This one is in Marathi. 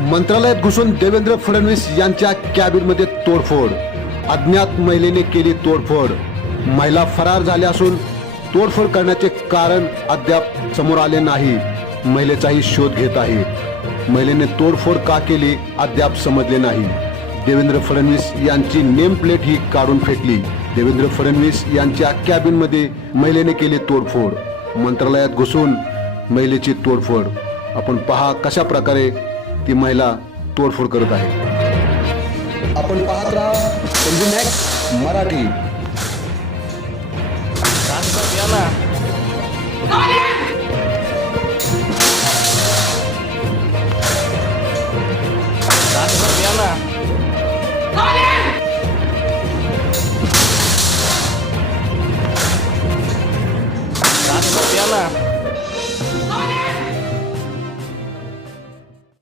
मंत्रालयात घुसून देवेंद्र फडणवीस यांच्या कॅबिनमध्ये तोडफोड. अज्ञात महिलेने केली तोडफोड. महिला फरार झाल्या असून तोडफोड करण्याचे कारण अद्याप समोर आले नाही. महिलेचाही शोध घेत आहे. महिलेने तोडफोड का केली अद्याप समजले नाही. देवेंद्र फडणवीस यांची नेम प्लेट ही काढून फेकली. देवेंद्र फडणवीस यांच्या कॅबिनमध्ये महिलेने केली तोडफोड. मंत्रालयात घुसून महिलेची तोडफोड. आपण पहा कशा प्रकारे ती महिला तोडफोड करत आहे. आपण पाहत राहा संजू मॅक्स मराठी.